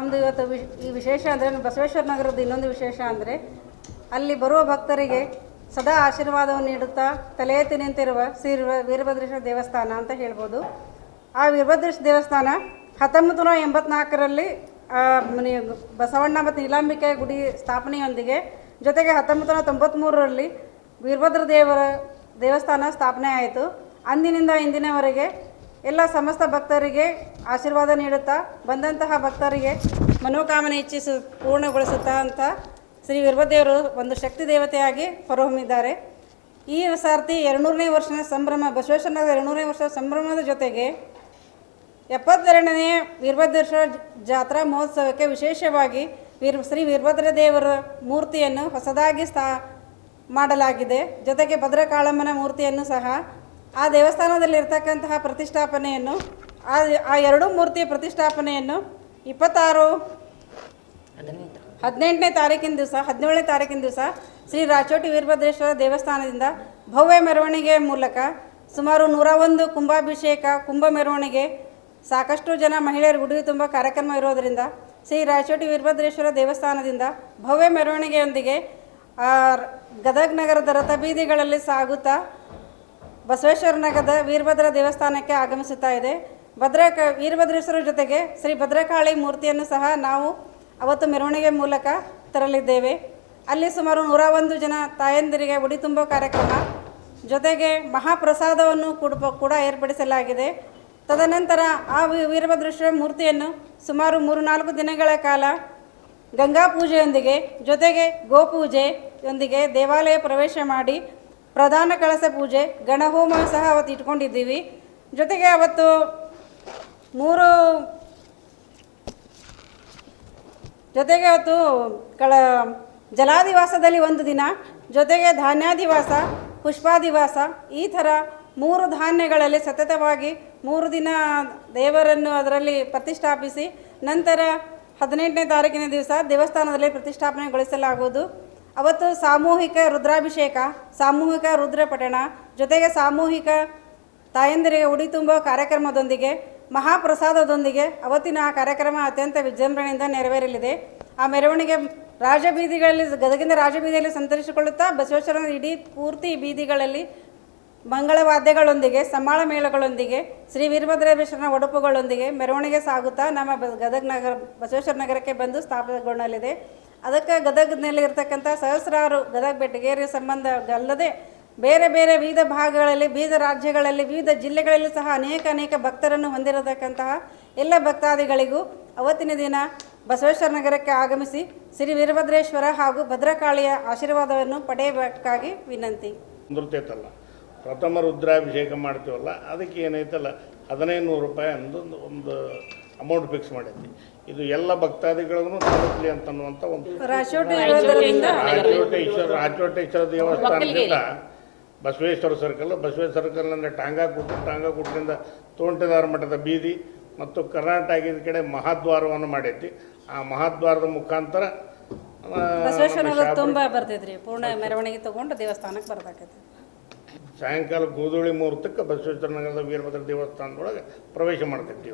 ನಮ್ಮದು ಇವತ್ತು ಈ ವಿಶೇಷ ಅಂದರೆ ಬಸವೇಶ್ವರ ನಗರದ ಇನ್ನೊಂದು ವಿಶೇಷ ಅಂದರೆ ಅಲ್ಲಿ ಬರುವ ಭಕ್ತರಿಗೆ ಸದಾ ಆಶೀರ್ವಾದವನ್ನು ನೀಡುತ್ತಾ ತಲೆ ಎತ್ತಿ ನಿಂತಿರುವ ಶ್ರೀ ವೀರ- ವೀರಭದ್ರೇಶ್ವರ ದೇವಸ್ಥಾನ ಅಂತ ಹೇಳ್ಬೋದು. ಆ ವೀರಭದ್ರೇಶ್ವರ ದೇವಸ್ಥಾನ ಹತ್ತೊಂಬತ್ತು ನೂರ ಎಂಬತ್ನಾಲ್ಕರಲ್ಲಿ ಬಸವಣ್ಣ ಮತ್ತು ನೀಲಾಂಬಿಕೆ ಗುಡಿ ಸ್ಥಾಪನೆಯೊಂದಿಗೆ ಜೊತೆಗೆ ಹತ್ತೊಂಬತ್ತು ನೂರ ತೊಂಬತ್ತ್ಮೂರರಲ್ಲಿ ವೀರಭದ್ರ ದೇವರ ದೇವಸ್ಥಾನ ಸ್ಥಾಪನೆ ಆಯಿತು ಅಂದಿನಿಂದ ಇಂದಿನವರೆಗೆ ಎಲ್ಲ ಸಮಸ್ತ ಭಕ್ತರಿಗೆ ಆಶೀರ್ವಾದ ನೀಡುತ್ತಾ ಬಂದಂತಹ ಭಕ್ತರಿಗೆ ಮನೋಕಾಮನೆ ಇಚ್ಛಿಸು ಪೂರ್ಣಗೊಳಿಸುತ್ತಾ ಅಂತ ಶ್ರೀ ವೀರಭದ್ರೇವರು ಒಂದು ಶಕ್ತಿ ದೇವತೆಯಾಗಿ ಹೊರಹೊಮ್ಮಿದ್ದಾರೆ. ಈ ಸಾರ್ತಿ ಎರಡುನೂರನೇ ವರ್ಷದ ಸಂಭ್ರಮ ಬಸವೇಶ್ವರನಗರ ಎರಡುನೂರನೇ ವರ್ಷದ ಸಂಭ್ರಮದ ಜೊತೆಗೆ ಎಪ್ಪತ್ತೆರಡನೇ ವೀರಭದ್ರೇಶ್ವರ ಜಾತ್ರಾ ಮಹೋತ್ಸವಕ್ಕೆ ವಿಶೇಷವಾಗಿ ವೀರ್, ಶ್ರೀ ವೀರಭದ್ರ ದೇವರ ಮೂರ್ತಿಯನ್ನು ಹೊಸದಾಗಿ ಸ್ಥಾ ಮಾಡಲಾಗಿದೆ. ಜೊತೆಗೆ ಭದ್ರಕಾಳಮ್ಮನ ಮೂರ್ತಿಯನ್ನು ಸಹ ಆ ದೇವಸ್ಥಾನದಲ್ಲಿರ್ತಕ್ಕಂತಹ ಪ್ರತಿಷ್ಠಾಪನೆಯನ್ನು, ಆ ಆ ಎರಡೂ ಮೂರ್ತಿಯ ಪ್ರತಿಷ್ಠಾಪನೆಯನ್ನು ಇಪ್ಪತ್ತಾರು ಹದಿನೆಂಟನೇ ತಾರೀಕಿನ ದಿವಸ, ಹದಿನೇಳನೇ ತಾರೀಕಿನ ದಿವಸ ಶ್ರೀ ರಾಚೋಟಿ ವೀರಭದ್ರೇಶ್ವರ ದೇವಸ್ಥಾನದಿಂದ ಭವ್ಯ ಮೆರವಣಿಗೆ ಮೂಲಕ ಸುಮಾರು ನೂರ ಒಂದು ಕುಂಭಾಭಿಷೇಕ, ಕುಂಭ ಮೆರವಣಿಗೆ ಸಾಕಷ್ಟು ಜನ ಮಹಿಳೆಯರು ಗುಡಿ ತುಂಬ ಕಾರ್ಯಕ್ರಮ ಇರೋದರಿಂದ ಶ್ರೀ ರಾಚೋಟಿ ವೀರಭದ್ರೇಶ್ವರ ದೇವಸ್ಥಾನದಿಂದ ಭವ್ಯ ಮೆರವಣಿಗೆಯೊಂದಿಗೆ ಗದಗ್ ನಗರದ ರಥಬೀದಿಗಳಲ್ಲಿ ಸಾಗುತ್ತಾ ಬಸವೇಶ್ವರ ನಗರದ ವೀರಭದ್ರ ದೇವಸ್ಥಾನಕ್ಕೆ ಆಗಮಿಸುತ್ತಾ ಇದೆ. ಭದ್ರ ವೀರಭದ್ರೇಶ್ವರ ಜೊತೆಗೆ ಶ್ರೀ ಭದ್ರಕಾಳಿ ಮೂರ್ತಿಯನ್ನು ಸಹ ನಾವು ಅವತ್ತು ಮೆರವಣಿಗೆ ಮೂಲಕ ತರಲಿದ್ದೇವೆ. ಅಲ್ಲಿ ಸುಮಾರು ನೂರ ಒಂದು ಜನ ತಾಯಂದಿರಿಗೆ ಉಡಿ ತುಂಬೋ ಕಾರ್ಯಕ್ರಮ, ಜೊತೆಗೆ ಮಹಾಪ್ರಸಾದವನ್ನು ಕೂಡ ಕೂಡ ಏರ್ಪಡಿಸಲಾಗಿದೆ. ತದನಂತರ ಆ ವೀರಭದ್ರೇಶ್ವರ ಮೂರ್ತಿಯನ್ನು ಸುಮಾರು ಮೂರು ನಾಲ್ಕು ದಿನಗಳ ಕಾಲ ಗಂಗಾ ಪೂಜೆಯೊಂದಿಗೆ, ಜೊತೆಗೆ ಗೋಪೂಜೆಯೊಂದಿಗೆ ದೇವಾಲಯ ಪ್ರವೇಶ ಮಾಡಿ ಪ್ರಧಾನ ಕಳಸ ಪೂಜೆ, ಗಣಹೋಮ ಸಹ ಅವತ್ತು ಇಟ್ಕೊಂಡಿದ್ದೀವಿ. ಜೊತೆಗೆ ಅವತ್ತು ಮೂರು ಜೊತೆಗೆ ಅವತ್ತು ಕಳ ಜಲಾದಿವಾಸದಲ್ಲಿ ಒಂದು ದಿನ, ಜೊತೆಗೆ ಧಾನ್ಯಾದಿವಾಸ, ಪುಷ್ಪಾದಿವಾಸ, ಈ ಥರ ಮೂರು ಧಾನ್ಯಗಳಲ್ಲಿ ಸತತವಾಗಿ ಮೂರು ದಿನ ದೇವರನ್ನು ಅದರಲ್ಲಿ ಪ್ರತಿಷ್ಠಾಪಿಸಿ, ನಂತರ ಹದಿನೆಂಟನೇ ತಾರೀಕಿನ ದಿವಸ ದೇವಸ್ಥಾನದಲ್ಲಿ ಪ್ರತಿಷ್ಠಾಪನೆಗೊಳಿಸಲಾಗುವುದು. ಅವತ್ತು ಸಾಮೂಹಿಕ ರುದ್ರಾಭಿಷೇಕ, ಸಾಮೂಹಿಕ ರುದ್ರ ಪಠಣ ಜೊತೆಗೆ ಸಾಮೂಹಿಕ ತಾಯಂದಿರಿಗೆ ಉಡಿ ತುಂಬುವ ಕಾರ್ಯಕ್ರಮದೊಂದಿಗೆ, ಮಹಾಪ್ರಸಾದದೊಂದಿಗೆ ಅವತ್ತಿನ ಆ ಕಾರ್ಯಕ್ರಮ ಅತ್ಯಂತ ವಿಜೃಂಭಣೆಯಿಂದ ನೆರವೇರಲಿದೆ. ಆ ಮೆರವಣಿಗೆ ರಾಜಬೀದಿಗಳಲ್ಲಿ, ಗದಗಿನ ರಾಜಬೀದಿಯಲ್ಲಿ ಸಂತರಿಸಿಕೊಳ್ಳುತ್ತಾ ಬಸವೇಶ್ವರನ ಇಡೀ ಪೂರ್ತಿ ಬೀದಿಗಳಲ್ಲಿ ಮಂಗಳವಾದ್ಯಗಳೊಂದಿಗೆ ಸಮಾಳ ಮೇಳಗಳೊಂದಿಗೆ, ಶ್ರೀ ವೀರಭದ್ರೇಶ್ವರನ ಒಡಪುಗಳೊಂದಿಗೆ ಮೆರವಣಿಗೆ ಸಾಗುತ್ತಾ ನಮ್ಮ ಗದಗ ನಗರ, ಬಸವೇಶ್ವರ ನಗರಕ್ಕೆ ಬಂದು ಸ್ಥಾಪನೆಗೊಳ್ಳಲಿದೆ. ಅದಕ್ಕೆ ಗದಗದಲ್ಲಿ ಇರ್ತಕ್ಕಂಥ ಸಹಸ್ರಾರು ಗದಗ ಬೆಟ್ಟಗೇರಿ ಸಂಬಂಧ ಅಲ್ಲದೆ ಬೇರೆ ಬೇರೆ ವಿವಿಧ ಭಾಗಗಳಲ್ಲಿ, ವಿವಿಧ ರಾಜ್ಯಗಳಲ್ಲಿ, ವಿವಿಧ ಜಿಲ್ಲೆಗಳಲ್ಲಿ ಸಹ ಅನೇಕ ಅನೇಕ ಭಕ್ತರನ್ನು ಹೊಂದಿರತಕ್ಕಂತಹ ಎಲ್ಲ ಭಕ್ತಾದಿಗಳಿಗೂ ಅವತ್ತಿನ ದಿನ ಬಸವೇಶ್ವರ ನಗರಕ್ಕೆ ಆಗಮಿಸಿ ಶ್ರೀ ವೀರಭದ್ರೇಶ್ವರ ಹಾಗೂ ಭದ್ರಕಾಳಿಯ ಆಶೀರ್ವಾದವನ್ನು ಪಡೆಯಬೇಕಾಗಿ ವಿನಂತಿ. ನೃತ್ಯತಲ್ಲ ಪ್ರಥಮ ರುದ್ರಾಭಿಷೇಕ ಮಾಡ್ತೀವಲ್ಲ, ಅದಕ್ಕೆ ಏನೈತಲ್ಲ ಹದಿನೈದು ನೂರು ರೂಪಾಯಿ ಅಂದೊಂದು ಒಂದು ಅಮೌಂಟ್ ಫಿಕ್ಸ್ ಮಾಡೈತಿ. ಇದು ಎಲ್ಲ ಭಕ್ತಾದಿಗಳಿಗೂ ತಲುಪಲಿ ಅಂತನ್ನುವಂಥ ಒಂದು ರಾಜೋಟೇಶ್ವರ ರಾಜೋಟೇಶ್ವರ ದೇವಸ್ಥಾನದಿಂದ ಬಸವೇಶ್ವರ ಸರ್ಕಲ್ ಬಸವೇಶ್ವರ ಸರ್ಕಲ್ನಿಂದ ಟಾಂಗಾ ಕುಟ್ಟು ಟಾಂಗಾ ಕುಟ್ಟಿನಿಂದ ತೋಂಟದಾರ ಮಠದ ಬೀದಿ ಮತ್ತು ಕರ್ನಾಟಕದ ಇದ್ ಕಡೆ ಮಹಾದ್ವಾರವನ್ನು ಮಾಡೈತಿ. ಆ ಮಹಾದ್ವಾರದ ಮುಖಾಂತರ ತುಂಬ ಬರ್ತೈತ್ರಿ ಪೂರ್ಣ ಮೆರವಣಿಗೆ ತಗೊಂಡು ದೇವಸ್ಥಾನಕ್ಕೆ ಬರ್ದಾಕೈತಿ. ಸಾಯಂಕಾಲ ಗೋಧೂಳಿ ಮುಹೂರ್ತಕ್ಕೆ ಬಸವೇಶ್ವರ ನಗರದ ವೀರಭದ್ರ ದೇವಸ್ಥಾನದೊಳಗೆ ಪ್ರವೇಶ ಮಾಡ್ತಿರ್ತೀವಿ